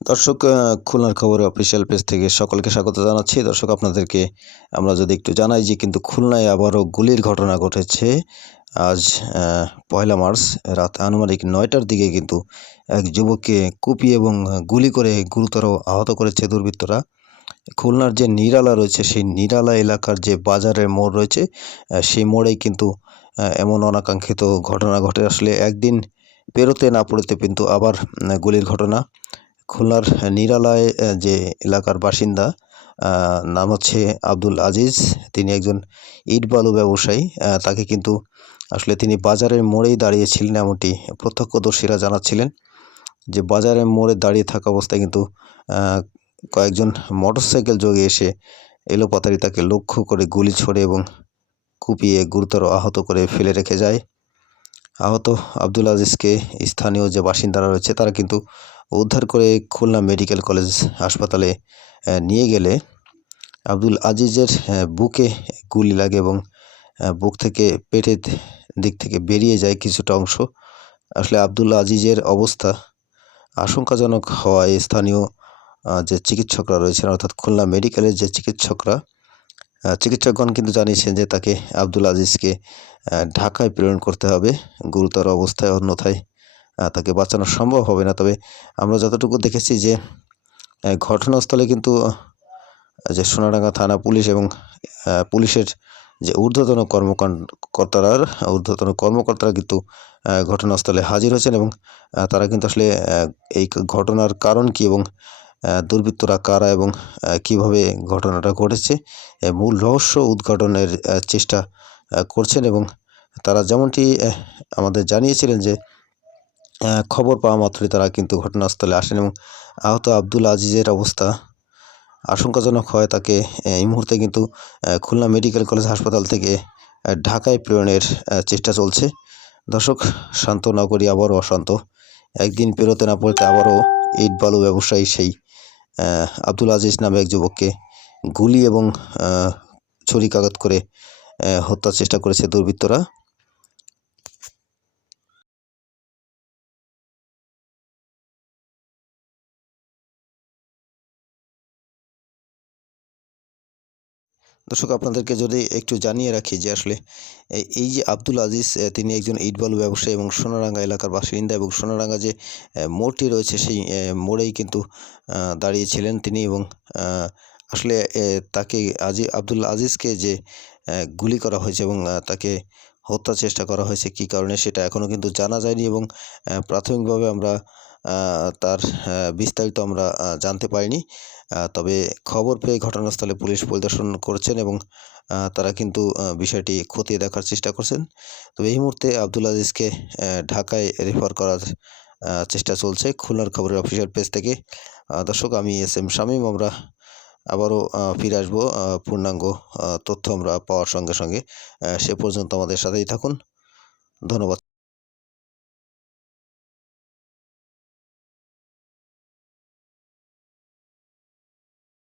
দর্শক, খুলনার খবর অফিসিয়াল পেজ থেকে সকলকে স্বাগত জানাচ্ছি। দর্শক, আপনাদেরকে আমরা যদি একটু জানাই যে কিন্তু খুলনায় আবারও গুলির ঘটনা ঘটেছে। আজ ১লা মার্চ রাত আনুমানিক ৯টার দিকে কিন্তু এক যুবককে কুপিয়ে এবং গুলি করে গুরুতর আহত করেছে দুর্বৃত্তরা। খুলনার যে নিরালা রয়েছে সেই নিরালা এলাকার যে বাজারের মোড় রয়েছে, সেই মোড়েই কিন্তু এমন অনাকাঙ্ক্ষিত ঘটনা ঘটে। আসলে একদিন পেরোতে না পেরোতে কিন্তু আবার গুলির ঘটনা। খুলনার নিরালায় যে এলাকার বাসিন্দা, নাম হচ্ছে আব্দুল আজিজ। তিনি একজন ইট বালু ব্যবসায়ী। তাকে কিন্তু আসলে তিনি বাজারের মোড়েই দাঁড়িয়েছিলেন, এমনটি প্রত্যক্ষদর্শীরা জানাচ্ছিলেন যে বাজারের মোড়ে দাঁড়িয়ে থাকা অবস্থায় কিন্তু কয়েকজন মোটরসাইকেল যোগে এসে এলোপাতাড়ি তাকে লক্ষ্য করে গুলি ছোড়ে এবং কুপিয়ে গুরুতর আহত করে ফেলে রেখে যায়। আহত আব্দুল আজিজকে স্থানীয় যে বাসিন্দারা রয়েছে তারা কিন্তু উদ্ধার করে খুলনা মেডিকেল কলেজ হাসপাতালে নিয়ে গেলে আব্দুল আজিজের বুকে গুলি লাগে এবং বুক থেকে পেটের দিক থেকে বেরিয়ে যায় কিছুটা অংশ। আসলে আব্দুল আজিজের অবস্থা আশঙ্কাজনক হওয়ায় স্থানীয় যে চিকিৎসকরা রয়েছেন, অর্থাৎ খুলনা মেডিকেলের যে চিকিৎসকগণ কিন্তু জানিয়েছেন যে তাকে আব্দুল আজিজকে ঢাকায় প্রেরণ করতে হবে গুরুতর অবস্থায়, অন্যথায় তাকে বাঁচানো সম্ভব হবে না। তবে আমরা যতটুকু দেখেছি যে ঘটনাস্থলে কিন্তু যে সোনাডাঙ্গা থানা পুলিশ এবং পুলিশের যে ঊর্ধ্বতন কর্মকর্তারা কিন্তু ঘটনাস্থলে হাজির হয়েছেন এবং তারা কিন্তু আসলে এই ঘটনার কারণ কী এবং দুর্বৃত্তরা কারা এবং কিভাবে ঘটনাটা ঘটেছে মূল রহস্য উদ্ঘাটনের চেষ্টা করছেন। এবং তারা যেমনটি আমাদের জানিয়েছিলেন যে খবর পাওয়া মাত্রই তারা কিন্তু ঘটনাস্থলে আসেন এবং আহত আব্দুল আজিজের অবস্থা আশঙ্কাজনক হয় তাকে এই মুহূর্তে কিন্তু খুলনা মেডিকেল কলেজ হাসপাতাল থেকে ঢাকায় প্রেরণের চেষ্টা চলছে। দর্শক, শান্ত নগরী আবারও অশান্ত। একদিন পেরোতে না পেরোতে আবারও ইট বালু ব্যবসায়ী সেই আব্দুল আজিজ নামে এক যুবককে গুলি এবং ছুরিকাঘাত করে হত্যার চেষ্টা করেছে দুর্বৃত্তরা। দর্শক, আপনাদেরকে যদি একটু জানিয়ে রাখি যে আসলে এই যে আব্দুল আজিজ, তিনি একজন ইটবালু ব্যবসায়ী এবং সোনারাঙ্গা এলাকার বাসিন্দা এবং সোনারাঙ্গা যে মোড়টি রয়েছে সেই মোড়েই কিন্তু দাঁড়িয়েছিলেন তিনি এবং আসলে তাকে আব্দুল আজিজকে যে গুলি করা হয়েছে এবং তাকে হত্যার চেষ্টা করা হয়েছে কী কারণে সেটা এখনও কিন্তু জানা যায়নি এবং প্রাথমিকভাবে আমরা তার বিস্তারিত আমরা জানতে পারিনি। তবে খবর পেয়ে ঘটনাস্থলে পুলিশ পরিদর্শন করছেন এবং তারা কিন্তু বিষয়টি খতিয়ে দেখার চেষ্টা করছেন। তবে এই মুহূর্তে আব্দুল আজিজকে ঢাকায় রেফার করার চেষ্টা চলছে খুলনার খবরের অফিসিয়াল পেজ থেকে। দর্শক, আমি SM শামীম। আমরা আবারও ফিরে আসবো পূর্ণাঙ্গ তথ্য আমরা পাওয়ার সঙ্গে সঙ্গে। সে পর্যন্ত আমাদের সাথেই থাকুন। ধন্যবাদ।